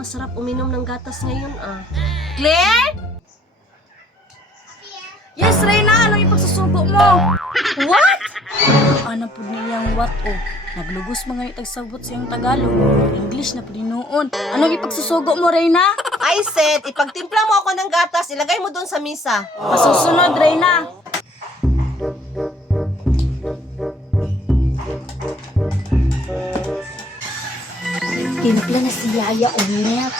masarap uminom ng gatas ngayon ah. Claire? Yes, Reyna, ano yung pagsusugo mo? What? Ano po niyang what o? Naglugos mga tagsabot siyang Tagalog. English na po noon. Ano yung pagsusugo mo, Reyna? I said, ipagtimpla mo ako ng gatas, ilagay mo doon sa misa. Masusunod, Reyna. Timpla na si Yaya o milk.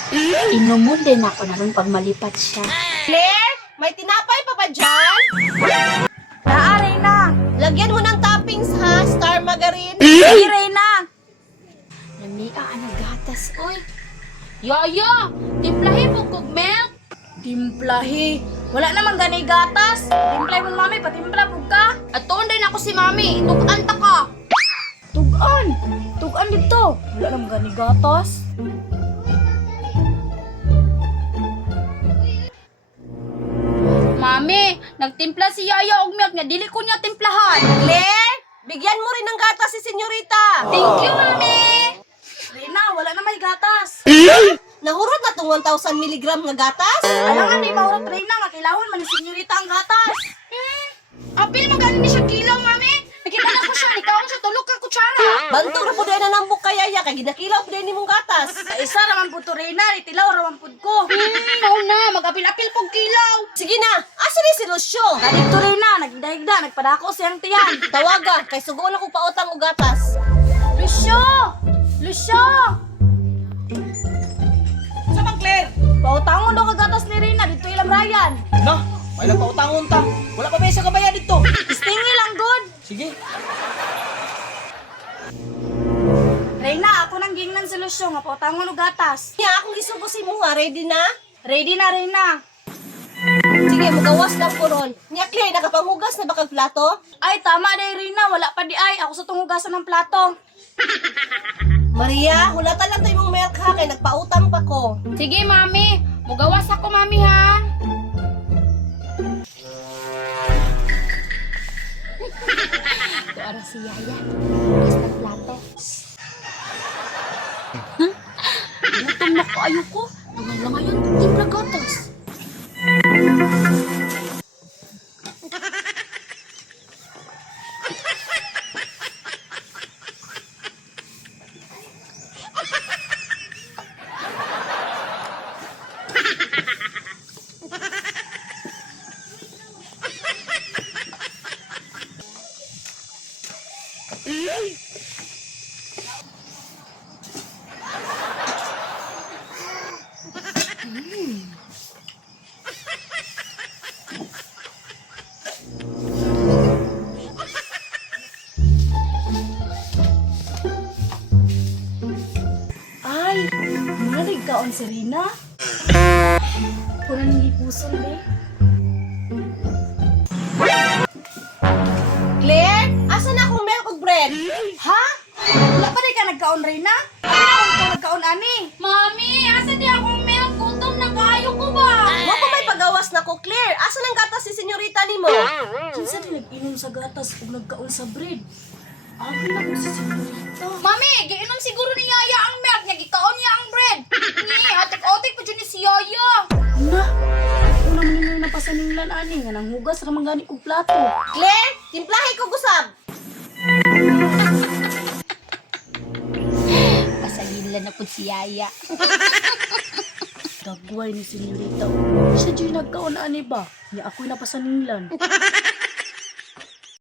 Inumon din ako na rin pag malipat siya. Claire, may tinapay pa ba dyan? Naa, Reyna. Lagyan mo ng toppings ha, star margarine. Sige, Reyna. Namia ang gatas, oy. Yaya, timplahin mo kog milk. Timplahi. Wala namang ganay gatas. Timplahi mo, mami. Patimpla po ka. At tuon din ako si mami, tugan ta ka. Tugan. Tugan dito. Wala namang ganay gatas. Mami, nagtimpla si Yaya og milk nga dili ko niya timplahan. Claire, bigyan mo rin ng gatas si senyorita. Thank you, mami. Reyna, wala na may gatas. Nahurot na tong 1,000 mg nga gatas? Alangan di mahurot, Reyna. Nga kailangan man ni senyorita ang gatas. Apil magani ni siya kilaw, mami. Nakita na ko siya, ikaw siya tulog ka kutsara. Bantog na po din na nambok kaya ya, kay ginakilaw po din ni mong gatas. Sa isa raman po to, Reyna. Itilaw raman po ko. Mao na, mag-apil-apil pog kilaw. Sige na, asa ni si Lucio? Ganito, Reyna. Nagdahigda. Nagpadako siyang tiyan. Tawaga, kay sugoon ako pautang og gatas. Lucio! Lucio! Sa bang Claire? Pautangon daw ka gatas ni Reyna. Dito ilang Ryan. No, may nagpautangon ta. Wala pa ba sa kabayan dito? Istingi lang, good. Sige. Reyna, ako nang gingnan si Lucio. Nga pautangon o gatas. Nya, akong gisugo si mo ha, ready na? Ready na, Reyna. Sige, magawas lang po ron. Nya, Claire, nakapangugas na ba kag plato? Ay, tama day, Reyna. Wala pa di ay. Ako sa tungugasan ng plato. Maria, hulatan lang to imong milk ha, kay nagpautang pa ko. Sige, mami. Mugawas ako, mami, ha. Para si Yaya. Tugas ng plato. Gutom na ko, ayoko. Nangalangayan kong timpla gatas. Ay, nalig kaon si Rina. Pura nang ipuson, be. Claire, asa na akong milk ug bread? Ha? Wala pa rin ka nagkaon, Rina? Ano ka nagkaon, ani? Mami, asa di akong milk? Gutom na kaayo ko ba? Wa pa may pagawas na ko, Claire. Asa nang gatas si senyorita nimo? Kinsa din nag-inom sa gatas o nagkaon sa bread? Abi na ko si senyorita. Mami, giinom siguro ni Yaya ang milk niya, gikaon niya ang bread. Ni, atik-atik pa dyan ni si Yaya. Una, una man nila napasaninglan, ani. Nga nang hugas ramang gani kong plato. Claire, timplahi ko gusab. Pasagilan na po si Yaya. Dagway ni senyorita. Siya dyan nagkaon, ani ba? Nga ako'y napasaninglan.